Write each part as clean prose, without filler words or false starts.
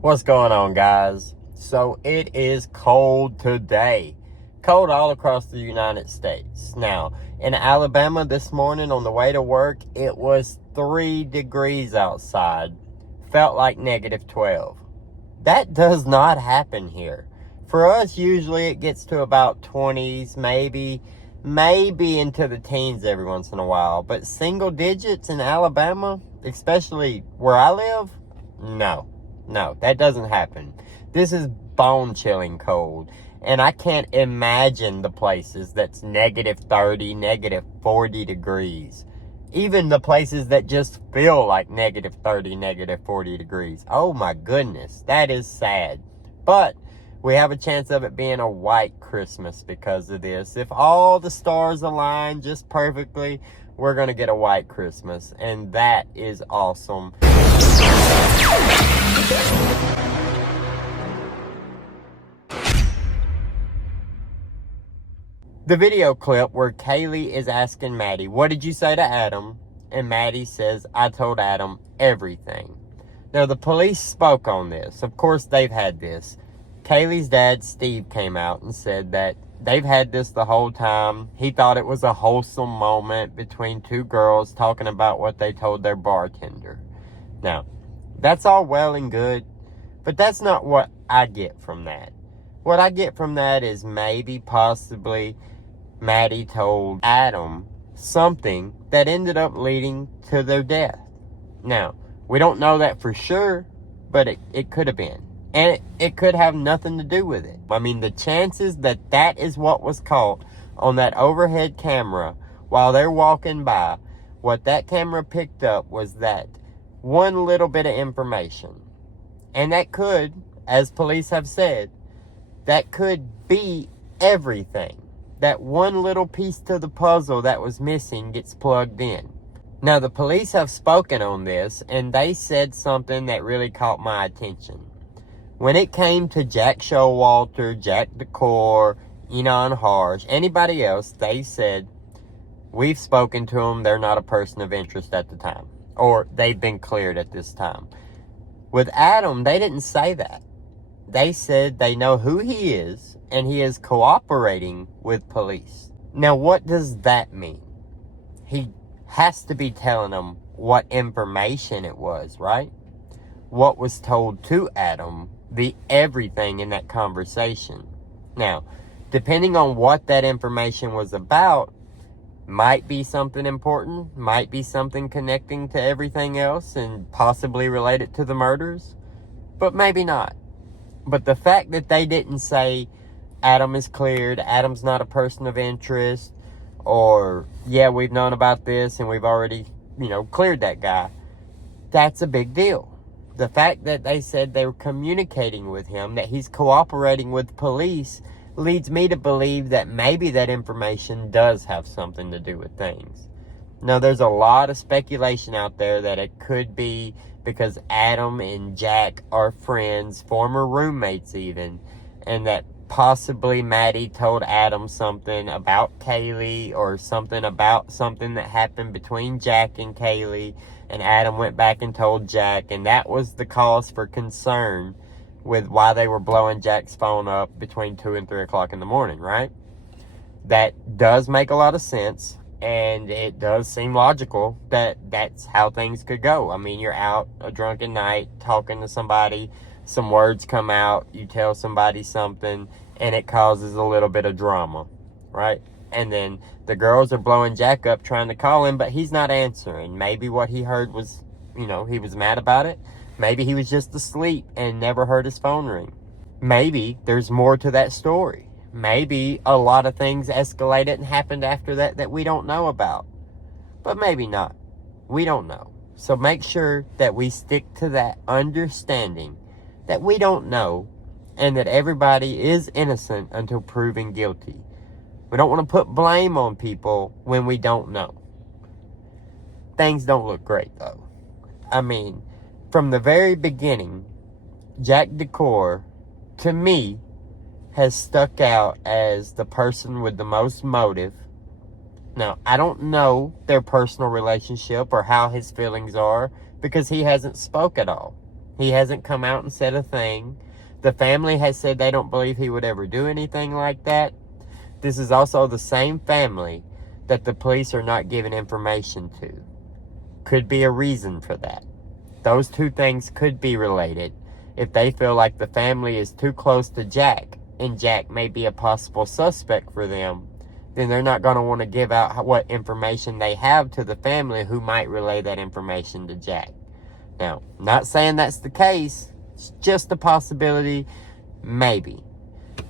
What's going on, guys? So it is cold today. Cold all across the United States. Now, in Alabama this morning on the way to work, it was 3 degrees outside. Felt like -12. That does not happen here. For us, usually it gets to about 20s, maybe into the teens every once in a while. But single digits in Alabama, especially where I live, no, that doesn't happen. This is bone-chilling cold. And I can't imagine the places that's -30, -40 degrees. Even the places that just feel like -30, -40 degrees. Oh my goodness, that is sad. But we have a chance of it being a white Christmas because of this. If all the stars align just perfectly, we're going to get a white Christmas. And that is awesome. The video clip where Kaylee is asking Maddie, "What did you say to Adam?" And Maddie says, "I told Adam everything." Now, the police spoke on this. Of course, they've had this. Kaylee's dad, Steve, came out and said that they've had this the whole time. He thought it was a wholesome moment between two girls talking about what they told their bartender. Now, that's all well and good, but that's not what I get from that. What I get from that is maybe, possibly, Maddie told Adam something that ended up leading to their death. Now, we don't know that for sure, but it could have been. And it could have nothing to do with it. I mean, the chances that that is what was caught on that overhead camera while they're walking by, what that camera picked up was that one little bit of information. And that could, as police have said, that could be everything. That one little piece to the puzzle that was missing gets plugged in. Now, the police have spoken on this, and they said something that really caught my attention. When it came to Jack Showalter, Jack Decor, Enon Harsh, anybody else, they said, we've spoken to them, they're not a person of interest at the time. Or they've been cleared at this time. With Adam, they didn't say that. They said they know who he is, and he is cooperating with police. Now, what does that mean? He has to be telling them what information it was, right? What was told to Adam, the everything in that conversation. Now, depending on what that information was about, might be something important, might be something connecting to everything else and possibly related to the murders, but maybe not. But the fact that they didn't say Adam is cleared, Adam's not a person of interest, or, yeah, we've known about this and we've already, cleared that guy, that's a big deal. The fact that they said they were communicating with him, that he's cooperating with police, leads me to believe that maybe that information does have something to do with things. Now, there's a lot of speculation out there that it could be because Adam and Jack are friends, former roommates even, and that possibly Maddie told Adam something about Kaylee or something about something that happened between Jack and Kaylee, and Adam went back and told Jack, and that was the cause for concern with why they were blowing Jack's phone up between 2 and 3 o'clock in the morning, right? That does make a lot of sense. And it does seem logical that that's how things could go. I mean, you're out a drunken night talking to somebody, some words come out, you tell somebody something, and it causes a little bit of drama, right? And then the girls are blowing Jack up trying to call him, but he's not answering. Maybe what he heard was, he was mad about it. Maybe he was just asleep and never heard his phone ring. Maybe there's more to that story. Maybe a lot of things escalated and happened after that we don't know about. But maybe not. We don't know. So make sure that we stick to that understanding that we don't know and that everybody is innocent until proven guilty. We don't want to put blame on people when we don't know. Things don't look great, though. I mean, from the very beginning, Jack Decor, to me, has stuck out as the person with the most motive. Now, I don't know their personal relationship or how his feelings are because he hasn't spoke at all. He hasn't come out and said a thing. The family has said they don't believe he would ever do anything like that. This is also the same family that the police are not giving information to. Could be a reason for that. Those two things could be related. If they feel like the family is too close to Jack, and Jack may be a possible suspect for them, then they're not going to want to give out what information they have to the family who might relay that information to Jack. Now, not saying that's the case. It's just a possibility. Maybe.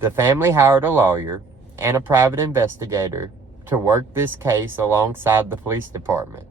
The family hired a lawyer and a private investigator to work this case alongside the police department.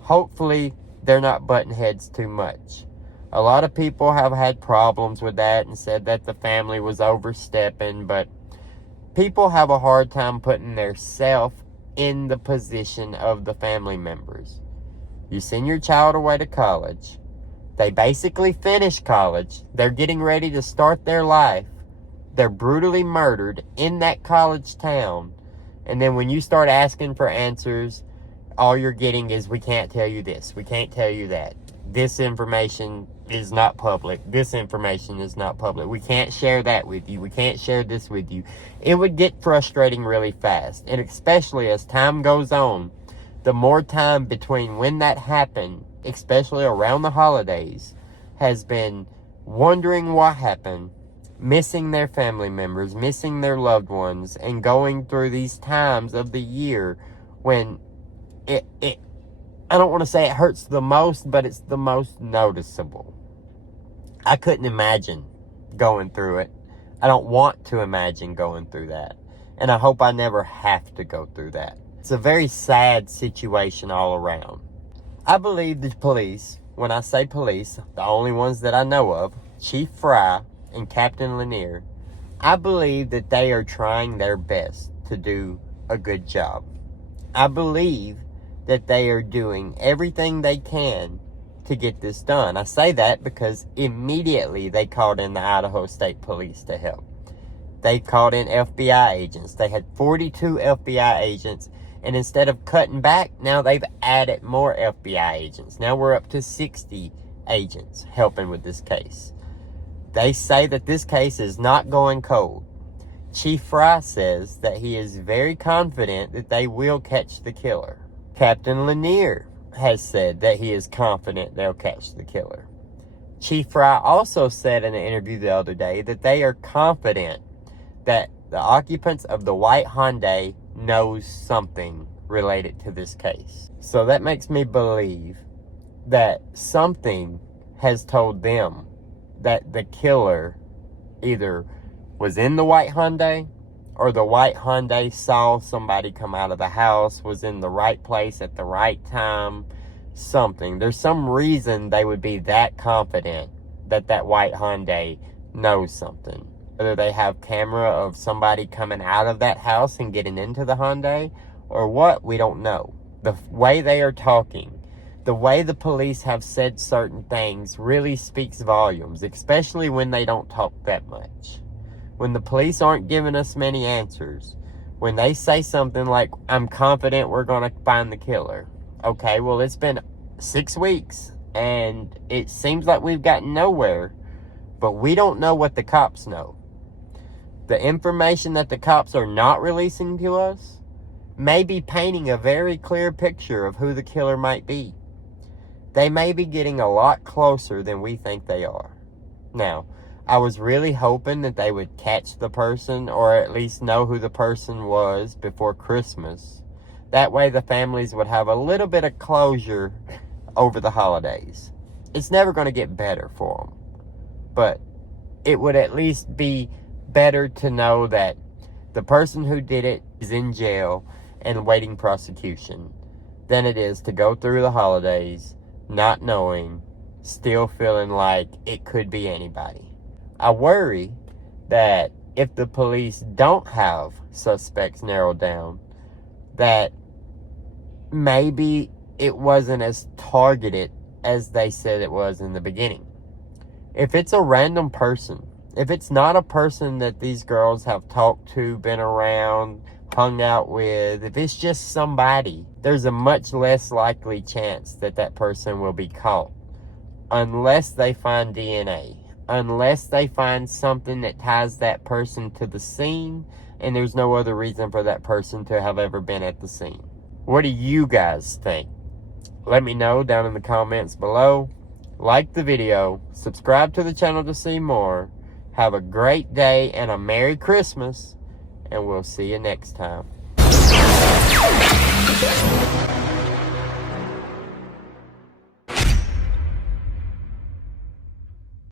Hopefully, they're not butting heads too much. A lot of people have had problems with that and said that the family was overstepping, but people have a hard time putting their self in the position of the family members. You send your child away to college. They basically finish college. They're getting ready to start their life. They're brutally murdered in that college town. And then when you start asking for answers, all you're getting is, we can't tell you this, we can't tell you that. This information is not public. This information is not public. We can't share that with you. We can't share this with you. It would get frustrating really fast. And especially as time goes on, the more time between when that happened, especially around the holidays, has been wondering what happened, missing their family members, missing their loved ones, and going through these times of the year when it I don't want to say it hurts the most, but it's the most noticeable. I couldn't imagine going through it. I don't want to imagine going through that. And I hope I never have to go through that. It's a very sad situation all around. I believe the police, when I say police, the only ones that I know of, Chief Fry and Captain Lanier, I believe that they are trying their best to do a good job. I believe that they are doing everything they can to get this done. I say that because immediately they called in the Idaho State Police to help. They called in FBI agents. They had 42 FBI agents, and instead of cutting back, now they've added more FBI agents. Now we're up to 60 agents helping with this case. They say that this case is not going cold. Chief Fry says that he is very confident that they will catch the killer. Captain Lanier has said that he is confident they'll catch the killer. Chief Fry also said in an interview the other day that they are confident that the occupants of the white Hyundai knows something related to this case. So that makes me believe that something has told them that the killer either was in the white Hyundai, or the white Hyundai saw somebody come out of the house, was in the right place at the right time, something. There's some reason they would be that confident that that white Hyundai knows something. Whether they have camera of somebody coming out of that house and getting into the Hyundai, or what, we don't know. The way they are talking, the way the police have said certain things really speaks volumes, especially when they don't talk that much. When the police aren't giving us many answers, when they say something like, I'm confident we're going to find the killer. Okay, well, it's been 6 weeks, and it seems like we've gotten nowhere, but we don't know what the cops know. The information that the cops are not releasing to us may be painting a very clear picture of who the killer might be. They may be getting a lot closer than we think they are. Now, I was really hoping that they would catch the person, or at least know who the person was before Christmas. That way the families would have a little bit of closure over the holidays. It's never going to get better for them. But it would at least be better to know that the person who did it is in jail and waiting prosecution than it is to go through the holidays not knowing, still feeling like it could be anybody. I worry that if the police don't have suspects narrowed down, that maybe it wasn't as targeted as they said it was in the beginning. If it's a random person, if it's not a person that these girls have talked to, been around, hung out with, if it's just somebody, there's a much less likely chance that that person will be caught. unless they find DNA. Unless they find something that ties that person to the scene, and there's no other reason for that person to have ever been at the scene. What do you guys think? Let me know down in the comments below. Like the video, subscribe to the channel to see more. Have a great day and a Merry Christmas, and we'll see you next time.